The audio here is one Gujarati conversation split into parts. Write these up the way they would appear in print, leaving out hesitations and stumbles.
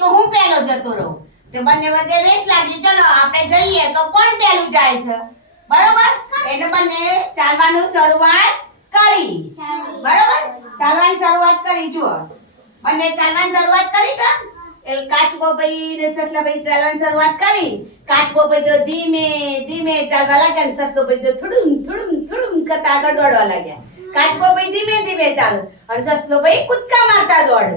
કે હું પહેલો જતો રહું. તો બંને વચ્ચે રેસ લાગી. ચલો આપણે જોઈએ તો કોણ પહેલું જાય છે. બરોબર? એટલે બંને ચાલવાનું શરૂઆત કરી. બરોબર? ચાલવાની શરૂઆત કરી. જુઓ બંને ચાલવાની શરૂઆત કરી કા એટલે કાચબો ભાઈ ને સસલા ભાઈ ચાલવાની શરૂઆત કરી. કાચબો ભાઈ તો ધીમે ધીમે ચાલવા લાગ્યા ને સસલો ભાઈ તો થોડું થોડું થોડું કરતા આગળ દોડવા લાગ્યા. કાચબો ભાઈ ધીમે ધીમે ચાલે અને સસલો ભાઈ કૂદકા મારતા દોડે.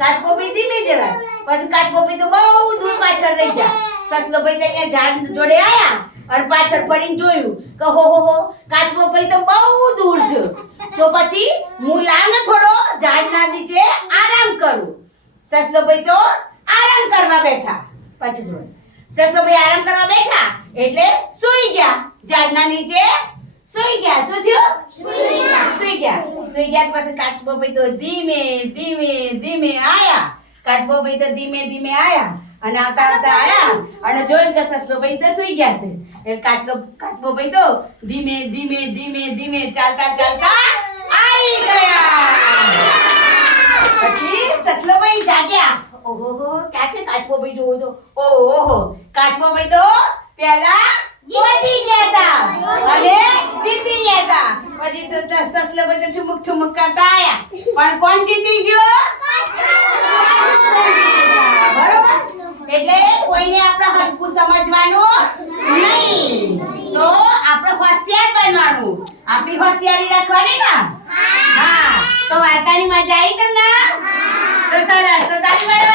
કાચબો ભાઈ ધીમે ધીમે પછી કાચબો ભાઈ તો બહુ દૂર પાછળ રહી ગયા. સસલો ભાઈ તો અહીંયા ઝાડ જોડે આયા અને પાછળ પડીને જોયું કે હો કાચબો ભાઈ તો બહુ દૂર છે. તો પછી હું લાવ ને થોડો ઝાડના નીચે આરામ કરું. સસલો ભાઈ તો આરામ કરવા બેઠા. પછી જોડે સસલો ભાઈ આરામ કરવા બેઠા એટલે સૂઈ ગયા. ઝાડના નીચે સૂઈ ગયા. શું થયું? સૂઈ ગયા પછી કાચબો ભાઈ તો ધીમે ધીમે ધીમે આયા. કાચબો ભાઈ તો ધીમે ધીમે આયા અને આવતા આવતા આયા અને જોયું કે સસલો ભાઈ તો સૂઈ ગયા છે. એટલે કાચબો ભાઈ તો ધીમે ધીમે ધીમે ધીમે ચાલતા ચાલતા આવી ગયા. પછી સસલો ભાઈ જાગ્યા. ઓહો ક્યાં છે કાચબો ભાઈ? જોવો તો ઓહો કાચબો ભાઈ તો પહેલા પહોંચી ગયા હતા અને જીતી ગયા હતા. પછી તો સસલો ભાઈ તો ઠુમક ઠુમક કરતા આયા પણ કોણ જીતી ગયો? બરોબર? એટલે કોઈને આપણે હરખું સમજવાનું નહીં. તો આપણે હોશિયાર બનવાનું. આપણી હોશિયારી રાખવાની ને. હા તો વાર્તાની મજા આવી તમને? તો સરસ. તો તાળી પાડો.